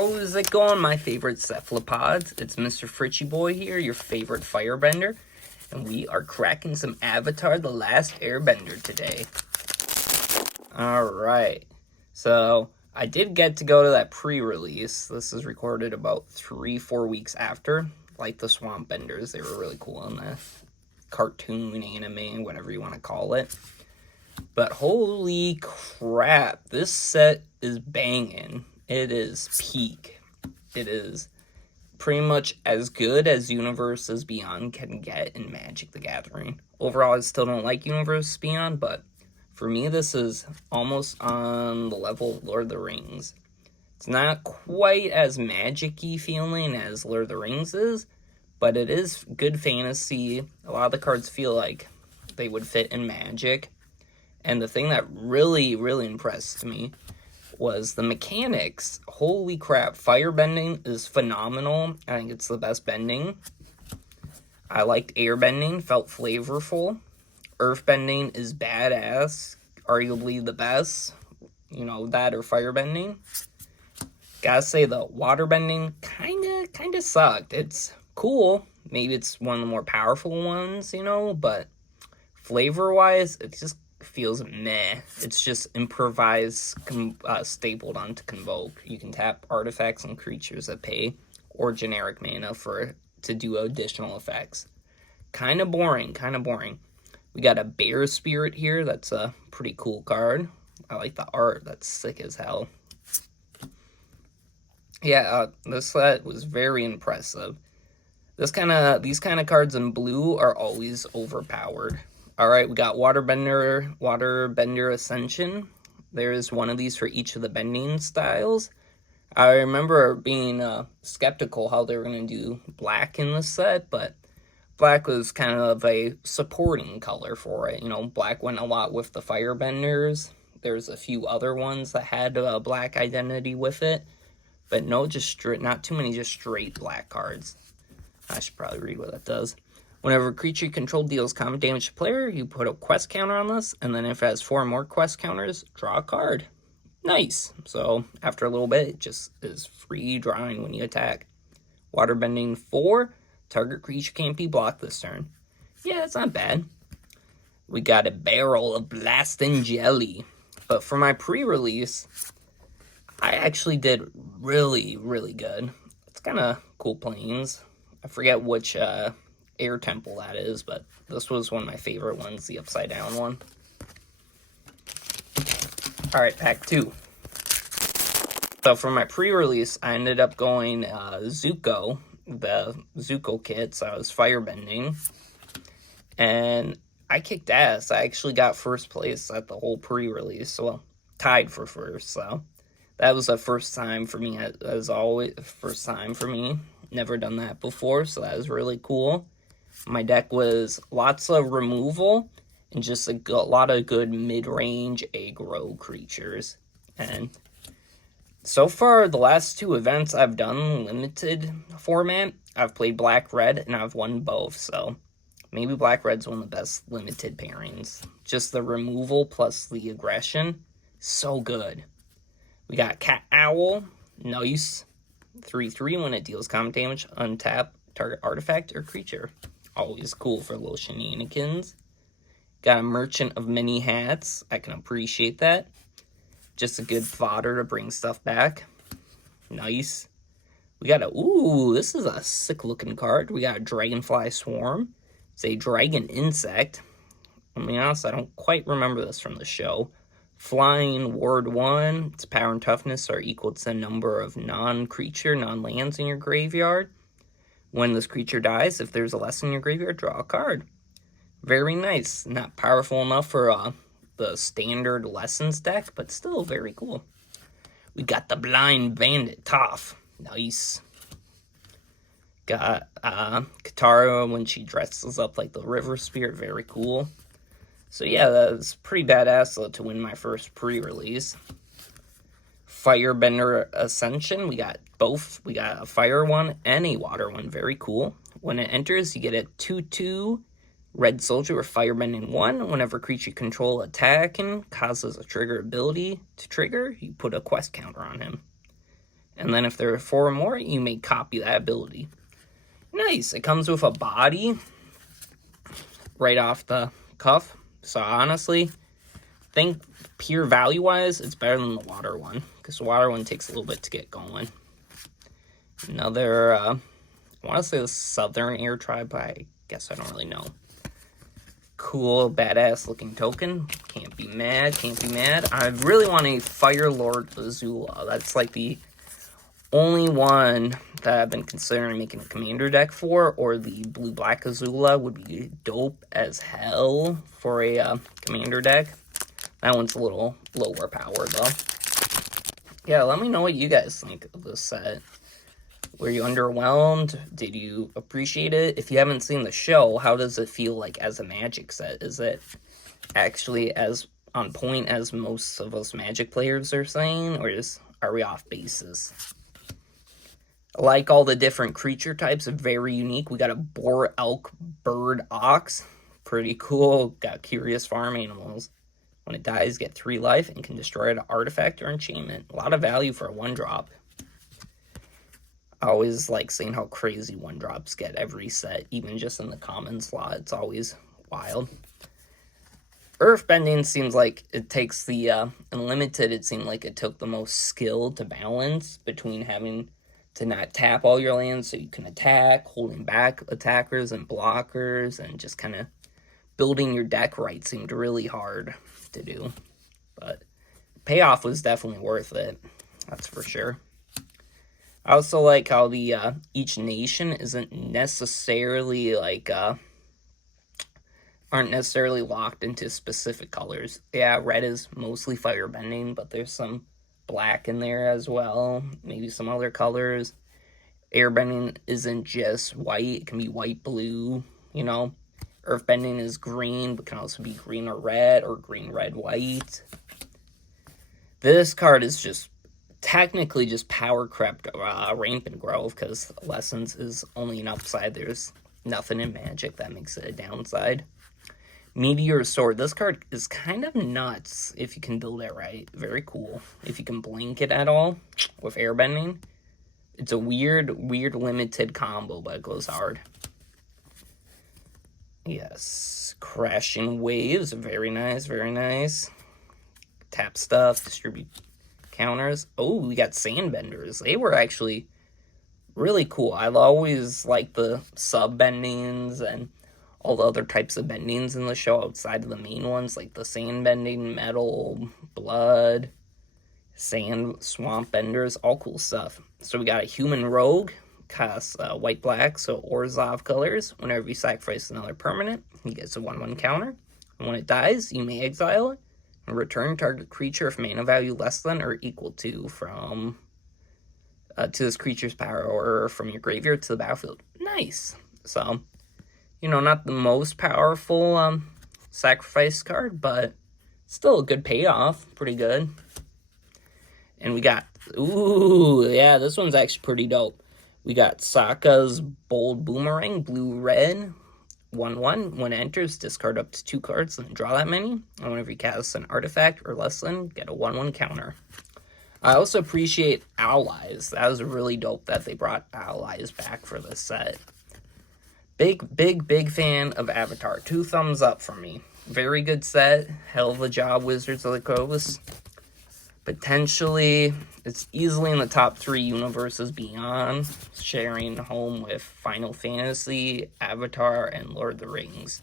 How's it going, my favorite cephalopods? It's Mr. Fritchie Boy here, your favorite firebender, and we are cracking some Avatar: The Last Airbender today. Alright, so I did get to go to that pre-release. This is recorded about 3-4 weeks after, like the Swamp Benders. They were really cool in the cartoon, anime, whatever you want to call it. But holy crap, this set is banging. It is peak. It is pretty much as good as Universes Beyond can get in Magic the Gathering. Overall, I still don't like Universes Beyond, but for me, this is almost on the level of Lord of the Rings. It's not quite as magic-y feeling as Lord of the Rings is, but it is good fantasy. A lot of the cards feel like they would fit in Magic. And the thing that really, really impressed me was the mechanics. Holy crap, firebending is phenomenal. I think it's the best bending. I liked airbending, felt flavorful. Earthbending is badass, arguably the best. You know, that or firebending. Gotta say though, waterbending kinda sucked. It's cool. Maybe it's one of the more powerful ones, you know, but flavor-wise, it just feels meh. It's just improvised, stapled onto Convoke. You can tap artifacts and creatures that pay, or generic mana to do additional effects. Kind of boring. We got a Bear Spirit here. That's a pretty cool card. I like the art. That's sick as hell. Yeah, this set was very impressive. These kind of cards in blue are always overpowered. Alright, we got Waterbender Ascension. There's one of these for each of the bending styles. I remember being skeptical how they were going to do black in this set, but black was kind of a supporting color for it. You know, black went a lot with the Firebenders. There's a few other ones that had a black identity with it, but no, not too many just straight black cards. I should probably read what that does. Whenever a creature you control deals common damage to player, you put a quest counter on this, and then if it has 4 more quest counters, draw a card. Nice. So after a little bit, it just is free drawing when you attack. Waterbending 4, target creature can't be blocked this turn. Yeah, that's not bad. We got a Barrel of Blasting Jelly. But for my pre-release, I actually did really, really good. It's kind of cool planes. I forget which air temple that is, but this was one of my favorite ones, the upside down one. Alright, pack 2. So for my pre-release, I ended up going Zuko, the Zuko kit, so I was firebending, and I kicked ass. I actually got first place at the whole pre-release, well, tied for first, so that was the first time for me, as always, first time for me. Never done that before, so that was really cool. My deck was lots of removal and just a lot of good mid-range aggro creatures. And so far, the last 2 events I've done limited format. I've played Black-Red and I've won both, so maybe Black-Red's one of the best limited pairings. Just the removal plus the aggression, so good. We got Cat Owl, nice. 3/3 when it deals common damage, untap target artifact or creature. Always cool for little shenanigans. Got a Merchant of Many Hats. I can appreciate that. Just a good fodder to bring stuff back. Nice. We got this is a sick looking card. We got a Dragonfly Swarm. It's a dragon insect. I'll be honest, I don't quite remember this from the show. Flying, Ward 1. Its power and toughness are equal to the number of non-lands in your graveyard. When this creature dies, if there's a less in your graveyard, draw a card. Very nice. Not powerful enough for the standard Lessons deck, but still very cool. We got the Blind Bandit Toph. Nice. Got Katara when she dresses up like the River Spirit. Very cool. So yeah, that's pretty badass to win my first pre-release. Firebender Ascension, we got both. We got a fire one and a water one. Very cool. When it enters, you get a 2/2 red soldier with firebending 1. Whenever creature you control attacking causes a trigger ability to trigger, you put a quest counter on him. And then if there are 4 or more, you may copy that ability. Nice. It comes with a body right off the cuff. So honestly, I think pure value-wise, it's better than the water one. Because the water one takes a little bit to get going. Another, I want to say the Southern Air Tribe, but I guess I don't really know. Cool, badass looking token. Can't be mad, can't be mad. I really want a Fire Lord Azula. That's like the only one that I've been considering making a commander deck for, or the blue-black Azula would be dope as hell for a commander deck. That one's a little lower power, though. Yeah, let me know what you guys think of this set. Were you underwhelmed? Did you appreciate it? If you haven't seen the show, how does it feel like as a Magic set? Is it actually as on point as most of us Magic players are saying, or are we off basis? I like all the different creature types, very unique. We got a boar, elk, bird, ox. Pretty cool. Got curious farm animals. When it dies, get 3 life and can destroy an artifact or enchantment. A lot of value for a 1-drop. I always like seeing how crazy 1-drops get every set, even just in the common slot. It's always wild. Earthbending seems like it takes the Unlimited, it seemed like it took the most skill to balance between having to not tap all your lands so you can attack, holding back attackers and blockers, and just kind of building your deck right seemed really hard to do. But payoff was definitely worth it, that's for sure. I also like how the each nation isn't necessarily like aren't necessarily locked into specific colors. Yeah, red is mostly firebending, but there's some black in there as well. Maybe some other colors. Airbending isn't just white. It can be white, blue, you know. Earthbending is green, but can also be green or red, or green, red, white. This card is just technically just power crept rampant growth, because Lessons is only an upside. There's nothing in Magic that makes it a downside. Meteor Sword. This card is kind of nuts if you can build it right. Very cool. If you can blink it at all with airbending. It's a weird limited combo, but it goes hard. Yes. Crashing Waves. Very nice, very nice. Tap stuff, distribute counters. Oh, we got Sandbenders. They were actually really cool. I've always liked the sub-bendings and all the other types of bendings in the show outside of the main ones, like the sand bending, metal, blood, sand, swamp benders, all cool stuff. So we got a human rogue, costs white-black, so Orzhov colors. Whenever you sacrifice another permanent, he gets a 1/1 counter. And when it dies, you may exile it and return target creature if mana value less than or equal to from to this creature's power or from your graveyard to the battlefield. Nice. So, you know, not the most powerful sacrifice card, but still a good payoff. Pretty good. And we got, ooh, yeah, this one's actually pretty dope. We got Sokka's Bold Boomerang, blue-red, 1/1. When it enters, discard up to 2 cards, then draw that many. And whenever you cast an artifact or less than, get a 1/1 counter. I also appreciate Allies. That was really dope that they brought Allies back for this set. Big fan of Avatar. 2 thumbs up for me. Very good set. Hell of a job, Wizards of the Coast. Potentially, it's easily in the top 3 universes beyond, sharing home with Final Fantasy, Avatar, and Lord of the Rings.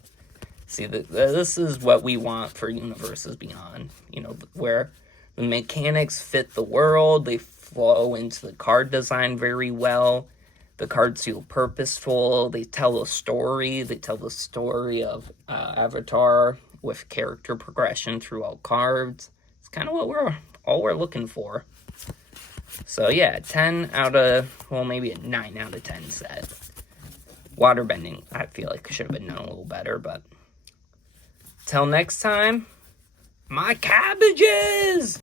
See, this is what we want for universes beyond. You know, where the mechanics fit the world, they flow into the card design very well. The cards feel purposeful. They tell a story. They tell the story of Avatar with character progression throughout cards. It's kind of what we're looking for. So yeah, 10 out of, well, maybe a 9 out of 10 set. Waterbending, I feel like should have been done a little better, but till next time, my cabbages!